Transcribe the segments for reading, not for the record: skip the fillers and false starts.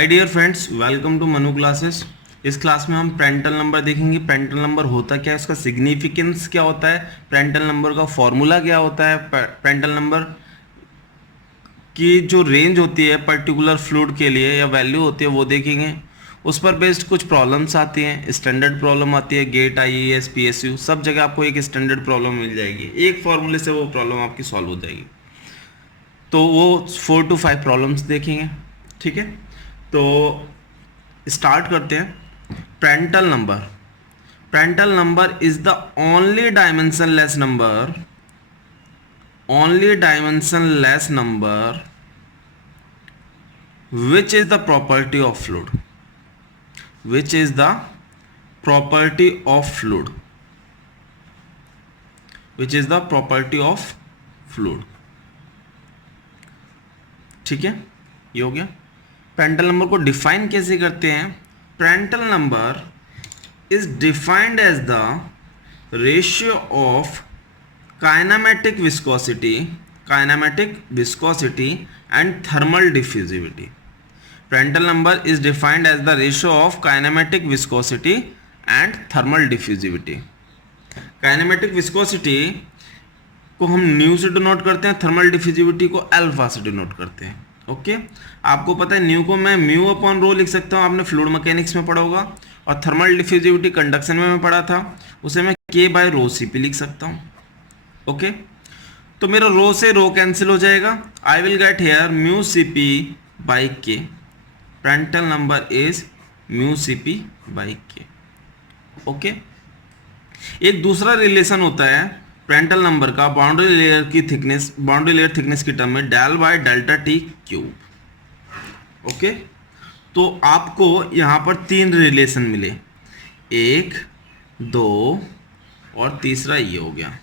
My dear friends, welcome to Manu classes. इस class में हम प्रेंटल नंबर देखेंगे। प्रेंटल नंबर होता क्या है, उसका सिग्निफिकेंस क्या होता है, प्रेंटल नंबर का फॉर्मूला क्या होता है, प्रेंटल नंबर की जो रेंज होती है पर्टिकुलर फ्लूइड के लिए या वैल्यू होती है वो देखेंगे। उस पर बेस्ड कुछ प्रॉब्लम्स आती हैं, स्टैंडर्ड प्रॉब्लम आती है, गेट, आईएएस, पीएसयू, सब जगह आपको एक स्टैंडर्ड प्रॉब्लम मिल जाएगी। एक फॉर्मूले से वो प्रॉब्लम आपकी सॉल्व हो जाएगी। तो वो 4 to 5 प्रॉब्लम्स देखेंगे। ठीक है, तो स्टार्ट करते हैं। Prandtl number. Prandtl number is the only dimensionless number which is the property of fluid, which is the property of fluid, which is the property of fluid। ठीक है, ये हो गया। प्रेंटल नंबर को डिफाइन कैसे करते हैं? Prandtl number is defined as the ratio of kinematic viscosity and thermal diffusivity. Prandtl number is defined as the ratio of kinematic viscosity and thermal diffusivity. Kinematic viscosity को हम nu से denote करते हैं, thermal diffusivity को alpha से denote करते हैं। Okay, आपको पता है न्यू को मैं म्यू अपॉन रो लिख सकता हूँ, आपने फ्लूइड मैकेनिक्स में पढ़ा होगा। और थर्मल डिफ्यूजिविटी कंडक्शन में मैं पढ़ा था, उसे मैं के बाय रो सी पी लिख सकता हूँ। ओके, तो मेरा रो से रो कैंसिल हो जाएगा। I will get here mu C P by K. Prandtl number is mu C P by K. Okay, एक दूसरा रिलेशन होता है प्रेंटल नंबर का बाउंड्री लेयर थिकनेस की टर्म में del by delta T cube. Okay, तो आपको यहां पर 3 रिलेशन मिले, 1, 2 और तीसरा ये हो गया।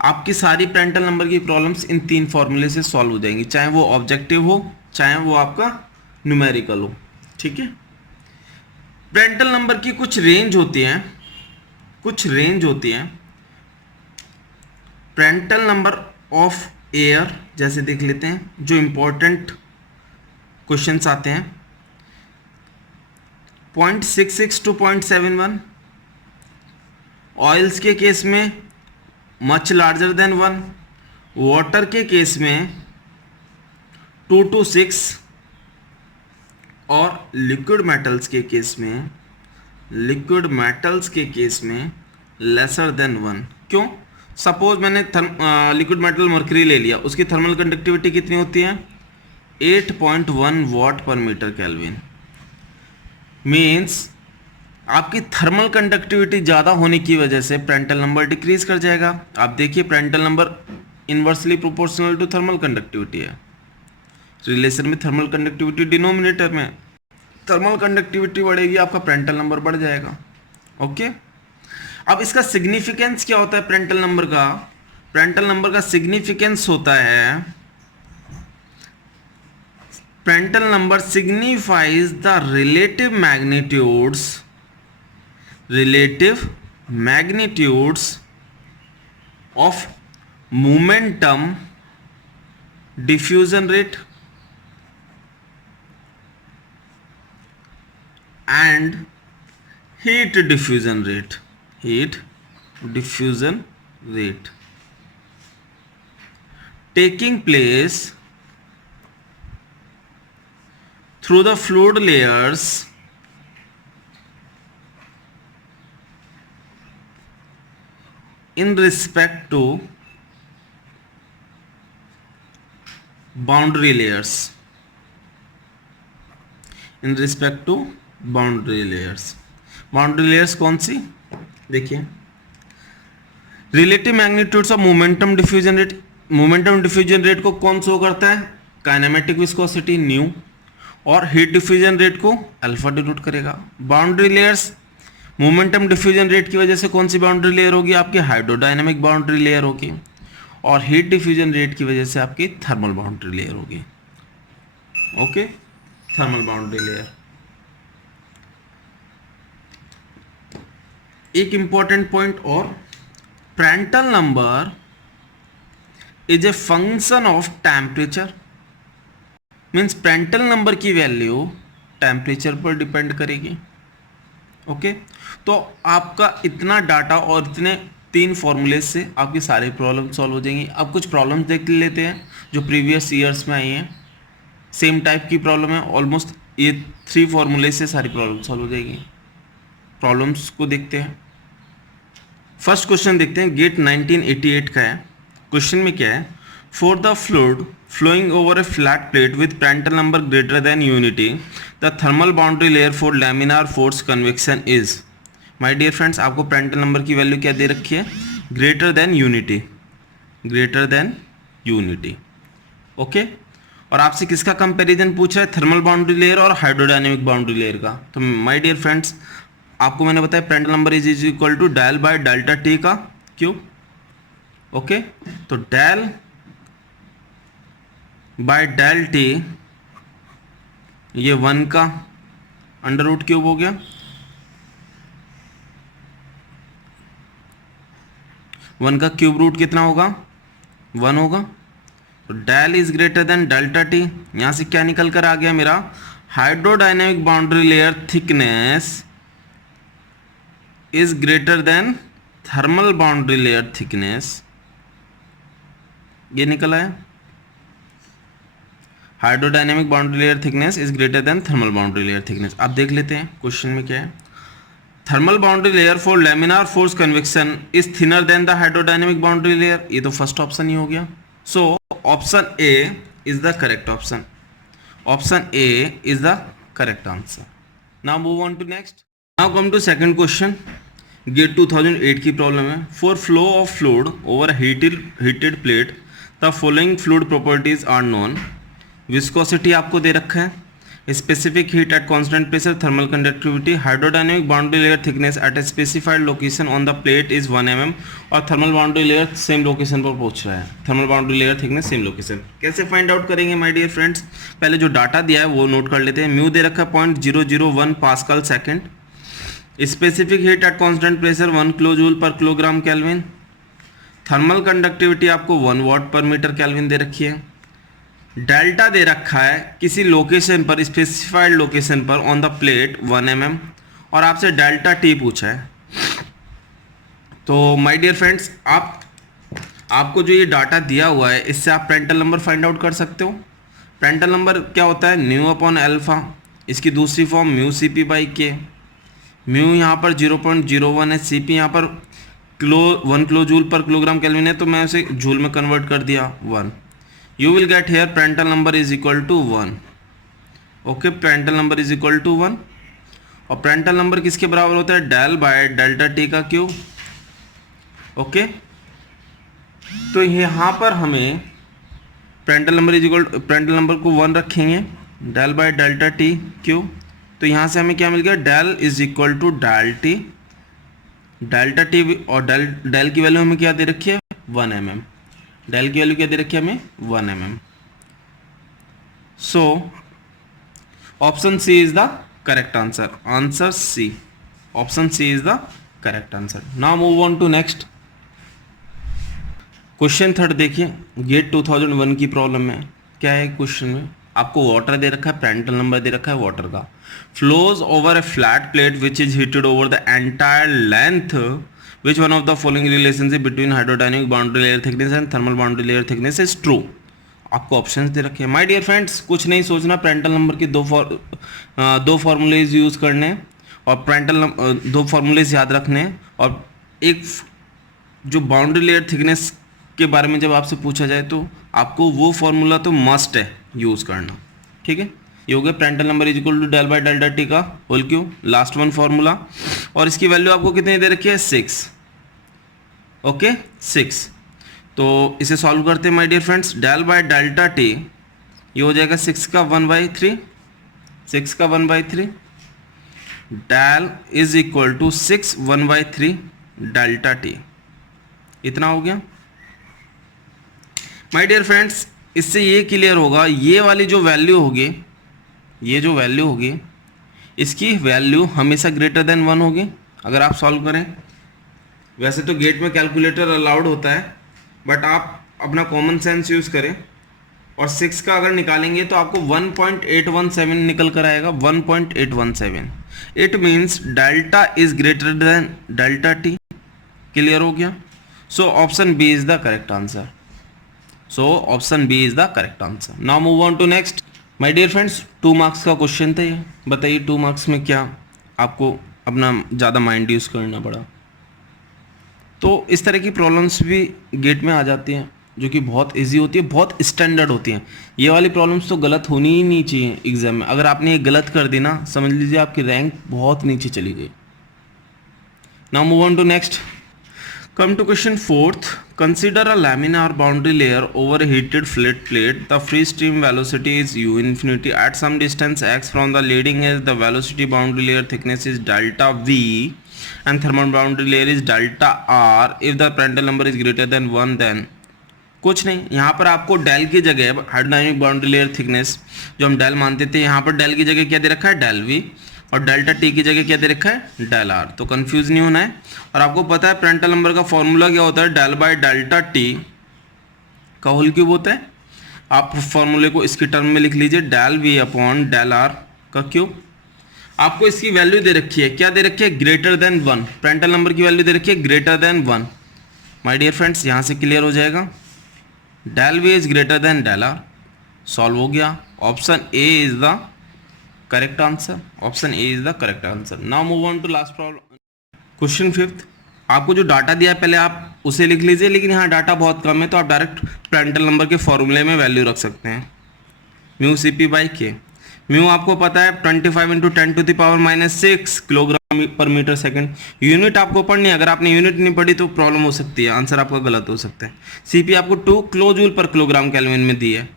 आपकी सारी प्रेंटल नंबर की प्रॉब्लम्स इन 3 फॉर्मूले से सॉल्व हो जाएंगी, चाहे वो ऑब्जेक्टिव हो चाहे वो आपका न्यूमेरिकल हो। ठीक है, प्रेंटल नंबर की कुछ रेंज होती हैं। प्रेंटल नंबर ऑफ एयर जैसे देख लेते हैं, जो इंपॉर्टेंट क्वेश्चंस आते हैं। 0.66 to 0.71। ऑयल्स के केस में मच लार्जर देन 1। वाटर के केस में 2 to 6 और लिक्विड मेटल्स के केस में लेसर देन 1। क्यों? सपोज मैंने लिक्विड मेटल मर्करी ले लिया, उसकी थर्मल कंडक्टिविटी कितनी होती है? 8.1 वाट पर मीटर केल्विन। मीन्स आपकी थर्मल कंडक्टिविटी ज़्यादा होने की वजह से प्रेंटल नंबर डिक्रीज कर जाएगा। आप देखिए, Prandtl number inversely proportional to thermal conductivity है। रिलेशन में थर्मल कंडक्टिविटी डिनोमिनेटर में, थर्मल कंडक्टिविटी बढ़ेगी, आपका प्रेंटल नंबर बढ़ जाएगा। ओके, अब इसका सिग्निफिकेंस क्या होता है प्रेंटल नंबर का? प्रेंटल नंबर का सिग्निफिकेंस होता है, Prandtl number signifies the relative magnitudes of momentum diffusion rate and heat diffusion rate taking place through the fluid layers in respect to boundary layers। Boundary layers कौन सी? देखिए, relative magnitudes of momentum diffusion rate को कौन show करता है? Kinematic viscosity new, और heat diffusion rate को alpha denote करेगा। Boundary layers momentum diffusion rate की वजह से कौन सी बाउंड्री लेयर होगी? आपकी हाइड्रोडायनेमिक बाउंड्री लेयर होगी, और हीट डिफ्यूजन रेट की वजह से आपकी थर्मल बाउंड्री लेयर होगी। Okay, thermal boundary layer. एक इंपॉर्टेंट पॉइंट और, Prandtl number is a function of temperature. Means Prandtl number की वैल्यू टेम्परेचर पर डिपेंड करेगी। ओके, तो आपका इतना डाटा और इतने 3 फॉर्मूले से आपकी सारी प्रॉब्लम सॉल्व हो जाएंगी। अब कुछ प्रॉब्लम्स देख लेते हैं जो प्रीवियस ईयर्स में आई हैं, सेम टाइप की प्रॉब्लम है ऑलमोस्ट। ये 3 फॉर्मूले से सारी प्रॉब्लम सॉल्व हो जाएगी। प्रॉब्लम्स को देखते हैं। फर्स्ट क्वेश्चन देखते हैं, गेट 1988 का है। क्वेश्चन में क्या है, for the fluid flowing over a flat plate with Prandtl number greater than unity the thermal boundary layer for laminar force convection is. My dear friends, आपको प्रेंटल नंबर की value क्या दे रखी है, greater than unity, greater than unity. Okay, और आपसे किसका comparison पूछा है, थर्मल बाउंड्री लेयर और हाइड्रोडायनेमिक बाउंड्री लेयर का। तो माय डियर फ्रेंड्स, आपको मैंने बताया Prandtl number is equal to del by delta T का क्यूब। ओके, तो डेल बाय डेल टी, ये 1 का अंडर रूट क्यूब हो गया, 1 का क्यूब रूट कितना होगा, 1 होगा। तो del is greater than delta T, यहां से क्या निकल कर आ गया मेरा, hydrodynamic boundary layer thickness is greater than thermal boundary layer thickness, ये निकल आया। Hydrodynamic boundary layer thickness is greater than thermal boundary layer thickness. अब देख लेते हैं क्वेश्चन में क्या है, thermal boundary layer for laminar force convection is thinner than the hydrodynamic boundary layer, ये तो फर्स्ट ऑप्शन ही हो गया। So option A is the correct option, option A is the correct answer. Now move on to next. Now come to second question, GATE 2008 की problem है। For flow of fluid over heated plate the following fluid properties are known. Viscosity आपको दे रखा है, specific heat at constant pressure, thermal conductivity, hydrodynamic boundary layer thickness at a specified location on the plate is 1 mm, और thermal boundary layer same location पर पूछ रहा है, thermal boundary layer thickness same location. कैसे find out करेंगे my dear friends, पहले जो data दिया है वो नोट कर लेते हैं। म्यू दे रखा है 0.001 pascal second, specific heat at constant pressure 1 kilo joule per kilogram kelvin, thermal conductivity आपको 1 वाट पर मीटर केल्विन दे रखी है, डेल्टा दे रखा है किसी लोकेशन पर, स्पेसिफाइड लोकेशन पर ऑन द प्लेट 1 mm, और आपसे डेल्टा टी पूछा है। तो माय डियर फ्रेंड्स, आपको जो ये डाटा दिया हुआ है इससे आप प्रेंटल नंबर फाइंड आउट कर सकते हो। प्रेंटल नंबर क्या होता है, न्यू अपॉन अल्फा, इसकी दूसरी form mu C P by K. Mu यहाँ पर 0.01 है, सी पी यहाँ पर 1 kilo joule per kilogram kelvin है, तो मैं उसे जूल में कन्वर्ट कर दिया 1। You will get here Prandtl number is equal to 1. Okay, Prandtl number is equal to 1, और Prandtl number किसके बराबर होता है, डेल बाय डेल्टा टी का क्यूब। ओके, तो यहाँ पर हमें Prandtl number is equal, Prandtl number को 1 रखेंगे, del by delta T cube. तो यहाँ से हमें क्या मिल गया, del is equal to del T, delta T, और डेल की वैल्यू हमें क्या दे रखी है, 1 mm। डेल की वैल्यू क्या दे रखी है हमें, 1 mm। So option C is the correct answer, answer C, option C is the correct answer. Now move on to next question third. देखिए गेट 2001 की प्रॉब्लम है। क्या है क्वेश्चन में, आपको वाटर दे रखा है, प्रेंटल नंबर दे रखा है वाटर का, flows over a flat plate which is heated over the entire length, which one of the following relationship between hydrodynamic boundary layer thickness and thermal boundary layer thickness is true। आपको options दे रखे हैं। My dear friends, कुछ नहीं सोचना, Prantl number के दो formulas use करने, और दो फॉर्मूलेज याद रखने, और एक जो बाउंड्री लेयर थिकनेस के बारे में जब आपसे पूछा जाए तो आपको वो फॉर्मूला तो मस्ट है यूज़ करना। ठीक है, ये हो गया Prandtl number is equal to del by delta T का whole cube, last one formula, और इसकी वैल्यू आपको कितनी दे रखी है, 6। ओके 6। तो इसे सॉल्व करते हैं my dear friends, del by delta T ये हो जाएगा 6 का 1/3, 6 का 1/3, del is equal to 6 1/3 delta T, इतना हो गया माय डियर फ्रेंड्स। इससे ये क्लियर होगा, ये वाली जो वैल्यू होगी, ये जो वैल्यू होगी, इसकी वैल्यू हमेशा ग्रेटर देन 1 होगी अगर आप सॉल्व करें। वैसे तो गेट में कैलकुलेटर अलाउड होता है, बट आप अपना कॉमन सेंस यूज़ करें, और 6 का अगर निकालेंगे तो आपको 1.817 निकल कर आएगा, 1.817। It means delta is greater than delta T. Clear हो गया? So option B is the correct answer. So option B is the correct answer. Now move on to next. My dear friends, 2 marks का question था ये। बताइए 2 marks में क्या आपको अपना ज़्यादा माइंड यूज़ करना पड़ा। तो इस तरह की प्रॉब्लम्स भी गेट में आ जाती हैं जो कि बहुत इजी होती है, बहुत स्टैंडर्ड होती हैं। ये वाली प्रॉब्लम्स तो गलत होनी ही नहीं चाहिए एग्जाम में। अगर आपने ये गलत कर दी ना, समझ लीजिए आपकी रैंक बहुत नीचे चली गई। Now move on to next. Come to question 4th। Consider a laminar boundary layer over a heated flat plate. The free stream velocity is u infinity. At some distance x from the leading edge, the velocity boundary layer thickness is delta v and thermal boundary layer is delta r. If the Prandtl number is greater than 1, then कुछ नहीं, यहाँ पर आपको del की जगह hydrodynamic boundary layer thickness जो हम del मानते थे, यहाँ पर डेल की जगह क्या दे रखा है, डेल वी, और डेल्टा टी की जगह क्या दे रखा है, डेल आर। तो कंफ्यूज नहीं होना है। और आपको पता है Prandtl नंबर का फॉर्मूला क्या होता है, डेल बाय डेल्टा टी का होल क्यूब होता है। आप फॉर्मूले को इसकी टर्म में लिख लीजिए, del V upon del R का क्यूब। आपको इसकी वैल्यू दे रखी है, क्या दे रखी है, ग्रेटर देन 1। Prandtl नंबर की वैल्यू दे रखी है greater than 1। My dear friends, यहाँ से क्लियर हो जाएगा, del V is greater than del R. Solve हो गया। Option A is the correct answer. Option A is the correct answer. Now move on to last problem, question 5th। आपको जो data दिया है पहले आप उसे लिख लीजिए, लेकिन यहाँ डाटा बहुत कम है तो आप डायरेक्ट Prandtl नंबर के फॉर्मूले में वैल्यू रख सकते हैं। Mu C P by K. Mu आपको पता है 25 इंटू 10⁻⁻6 किलोग्राम पर मीटर सेकंड। यूनिट आपको पढ़नी है, अगर आपने यूनिट नहीं पढ़ी तो प्रॉब्लम हो सकती है, आंसर आपका गलत हो सकता है। सीपी आपको 2 kilo joule per kilogram kelvin में दी है,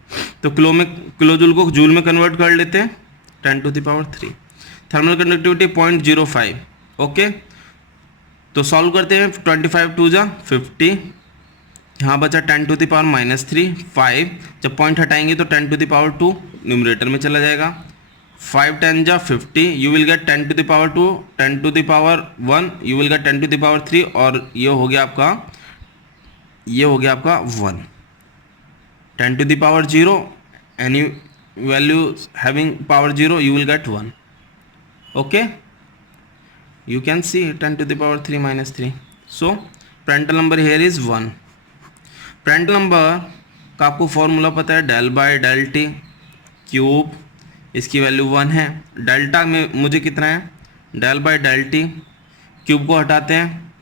तो किलो जूल को जूल में कन्वर्ट कर लेते हैं, 10⁻3। Thermal conductivity 0.05। ओके, तो सॉल्व करते हैं, 25 2 जा 50, यहाँ बचा 10⁻³ 5। जब पॉइंट हटाएंगे तो 10⁻² न्यूमरेटर में चला जाएगा। 5 10 जा 50, you will get 10⁻², 10⁻1 you will get 10⁻3, और ये हो गया आपका 1। 10⁻0 any value having power 0 you will get 1. Okay, you can see 10⁻³ -3. So Prandtl number here is 1. Prandtl number का आपको फॉर्मूला पता है, del by del T cube, इसकी वैल्यू 1 है। डेल्टा में मुझे कितना है, del by del T cube को हटाते हैं,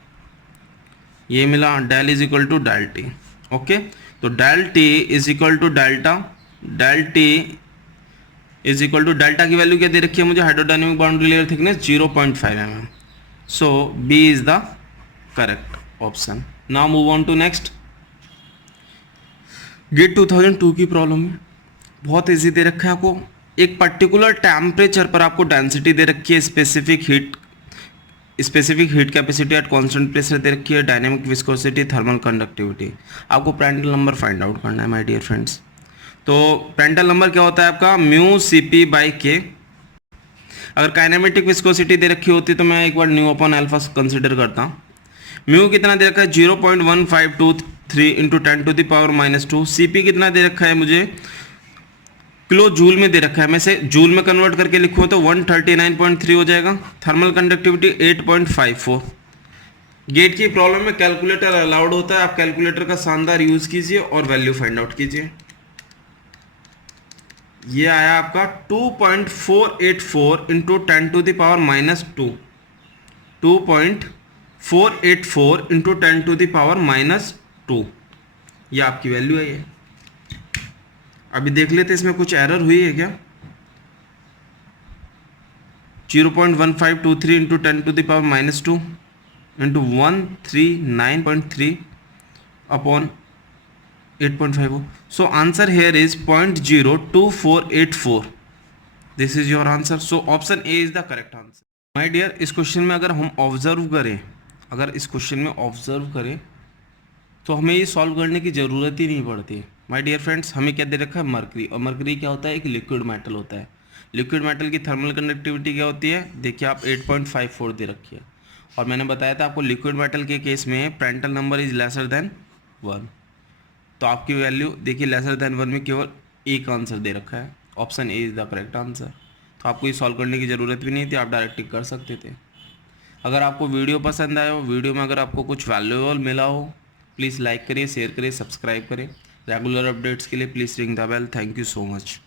ये मिला, del is equal to del T. Okay, तो del T is equal to delta, del T is equal to delta की वैल्यू क्या दे रखी है मुझे, hydrodynamic boundary layer thickness 0.5 mm। So B is the correct option. Now move on to next. GATE 2002 की problem में बहुत easy दे रखा है आपको, एक पर्टिकुलर टेम्परेचर पर आपको डेंसिटी दे रखी है, specific heat capacity at constant pressure दे रखी है, डायनेमिक विस्कोसिटी, थर्मल कंडक्टिविटी। आपको Prandtl नंबर फाइंड आउट करना है माय डियर फ्रेंड्स। तो Prandtl नंबर क्या होता है आपका, म्यू सी पी बाई के। अगर काइनेमेटिक विस्कोसिटी दे रखी होती तो मैं एक बार न्यू अपॉन अल्फा कंसिडर करता। म्यू कितना दे रखा है, 0.1523 इंटू 10⁻⁻²। सीपी कितना दे रखा है मुझे, किलो जूल में दे रखा है, मैं से जूल में कन्वर्ट करके लिखूँ तो 139.3 हो जाएगा। Thermal conductivity 8.54। गेट की प्रॉब्लम में कैलकुलेटर अलाउड होता है, आप कैलकुलेटर का शानदार यूज कीजिए और वैल्यू फाइंड आउट कीजिए। ये आया आपका 2.484 इंटू 10⁻⁻², 2.484 इंटू 10⁻⁻², ये आपकी वैल्यू है। ये अभी देख लेते इसमें कुछ एरर हुई है क्या। 0.1523 into 10⁻⁻² into 139.3 upon 8.5। So answer here is 0.02484। This is your answer. So option A is the correct answer. My dear, इस क्वेश्चन में अगर हम ऑब्जर्व करें, तो हमें ये सॉल्व करने की ज़रूरत ही नहीं पड़ती। माय डियर फ्रेंड्स, हमें क्या दे रखा है, मरकरी। और मरकरी क्या होता है, एक लिक्विड मेटल होता है। लिक्विड मेटल की थर्मल कंडक्टिविटी क्या होती है, देखिए आप 8.54 दे रखी है। और मैंने बताया था आपको लिक्विड मेटल के केस में Prandtl number is lesser than 1, तो आपकी वैल्यू देखिए लेसर देन 1 में केवल ए का आंसर दे रखा है, option A is the correct answer. तो आपको ये सॉल्व करने की ज़रूरत भी नहीं थी, आप डायरेक्ट टिक कर सकते थे। अगर आपको वीडियो पसंद आया हो, वीडियो में अगर आपको कुछ वैल्यूएबल मिला हो, प्लीज़ लाइक करिए, शेयर करिए, सब्सक्राइब करें। रेगुलर अपडेट्स के लिए please ring the bell. Thank you so much.